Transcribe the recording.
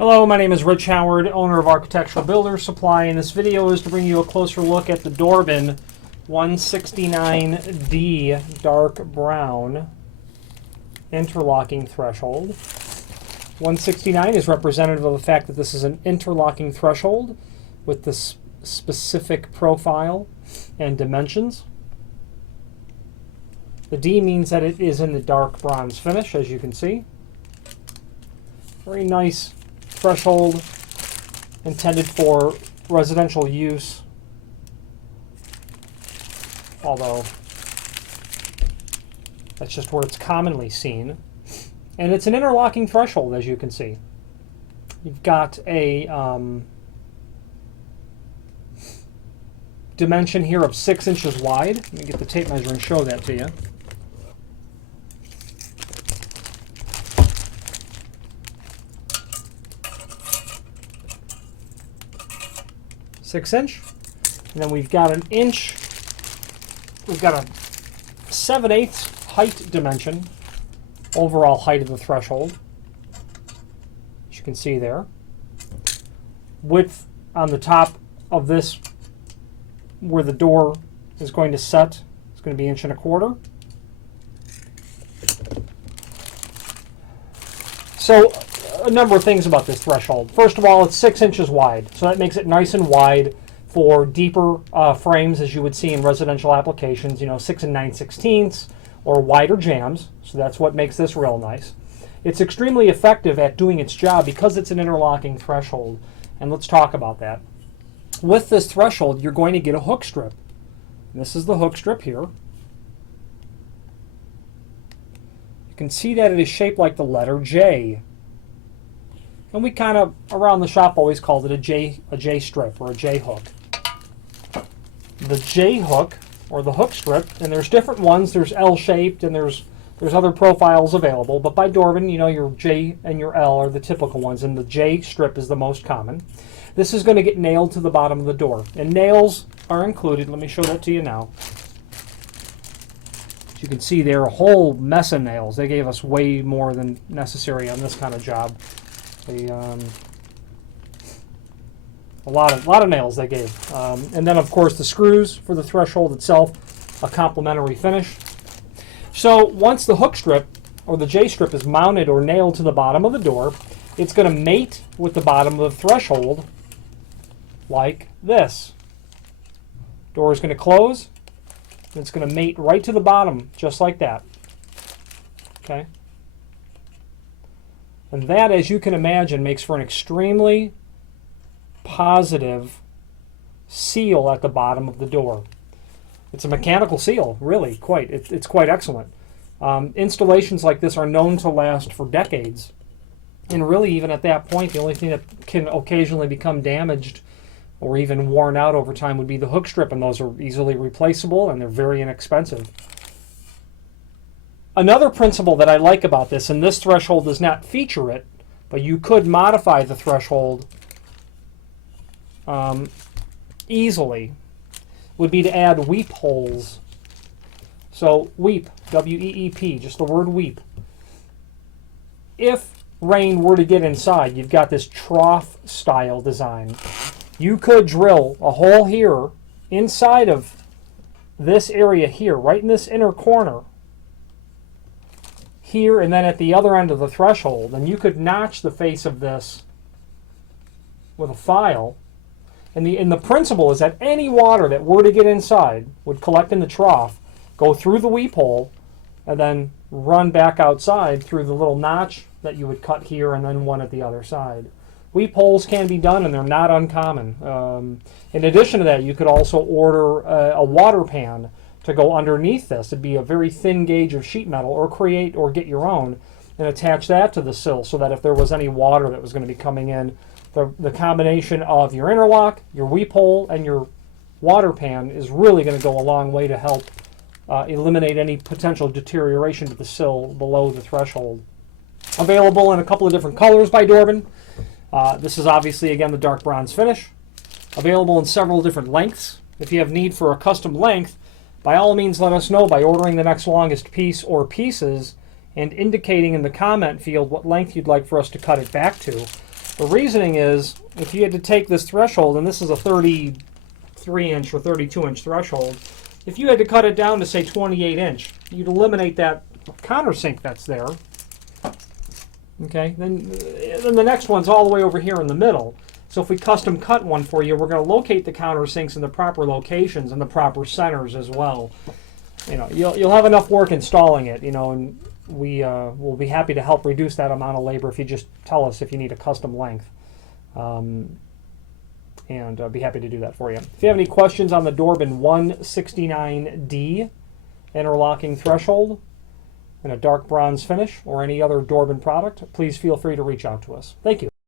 Hello, my name is Rich Howard, owner of Architectural Builders Supply, and this video is to bring you a closer look at the Dorbin 169D dark brown interlocking threshold. 169 is representative of the fact that this is an interlocking threshold with this specific profile and dimensions. The D means that it is in the dark bronze finish, as you can see. Very nice threshold, intended for residential use, although that's just where it's commonly seen. And it's an interlocking threshold, as you can see. You've got a dimension here of 6 inches wide. Let me get the tape measure and show that to you. Inch, and then we've got an inch. We've got a 7/8 height dimension, overall height of the threshold, as you can see there. Width on the top of this, where the door is going to set, is going to be 1.25 inches. So a number of things about this threshold. First of all, it's 6 inches wide, so that makes it nice and wide for deeper frames, as you would see in residential applications, 6 9/16 or wider jambs, so that's what makes this real nice. It's extremely effective at doing its job because it's an interlocking threshold, and let's talk about that. With this threshold, you're going to get a hook strip. And this is the hook strip here. You can see that it is shaped like the letter J. And we kind of, around the shop, always called it a J strip or a J hook. The J hook, or the hook strip, and there's different ones. There's L-shaped, and there's other profiles available. But by Dorbin, your J and your L are the typical ones, and the J strip is the most common. This is going to get nailed to the bottom of the door. And nails are included. Let me show that to you now. As you can see, they're a whole mess of nails. They gave us way more than necessary on this kind of job. A lot of nails they gave, and then of course the screws for the threshold itself, a complementary finish. So once the hook strip or the J strip is mounted or nailed to the bottom of the door, it's going to mate with the bottom of the threshold like this. Door is going to close, and it's going to mate right to the bottom just like that. Okay. And that, as you can imagine, makes for an extremely positive seal at the bottom of the door. It's a mechanical seal, really, quite. It's quite excellent. Installations like this are known to last for decades. And really, even at that point, the only thing that can occasionally become damaged or even worn out over time would be the hook strip, and those are easily replaceable, and they're very inexpensive. Another principle that I like about this, and this threshold does not feature it, but you could modify the threshold easily, would be to add weep holes. So weep, W-E-E-P, just the word weep. If rain were to get inside, you've got this trough style design. You could drill a hole here inside of this area here, right in this inner corner, here and then at the other end of the threshold, and you could notch the face of this with a file. And the principle is that any water that were to get inside would collect in the trough, go through the weep hole, and then run back outside through the little notch that you would cut here and then one at the other side. Weep holes can be done, and they're not uncommon. In addition to that, you could also order a water pan to go underneath this. It'd be a very thin gauge of sheet metal, or create or get your own and attach that to the sill, so that if there was any water that was going to be coming in, the combination of your interlock, your weep hole, and your water pan is really going to go a long way to help eliminate any potential deterioration to the sill below the threshold. Available in a couple of different colors by Dorbin. This is obviously, again, the dark bronze finish. Available in several different lengths. If you have need for a custom length, by all means let us know by ordering the next longest piece or pieces and indicating in the comment field what length you'd like for us to cut it back to. The reasoning is, if you had to take this threshold, and this is a 33-inch or 32-inch threshold, if you had to cut it down to, say, 28-inch, you'd eliminate that countersink that's there. Okay, then the next one's all the way over here in the middle. So if we custom cut one for you, we're going to locate the countersinks in the proper locations and the proper centers as well. You know, you'll have enough work installing it, you know, and we will be happy to help reduce that amount of labor if you just tell us if you need a custom length. And be happy to do that for you. If you have any questions on the Dorbin 169D interlocking threshold in a dark bronze finish or any other Dorbin product, please feel free to reach out to us. Thank you.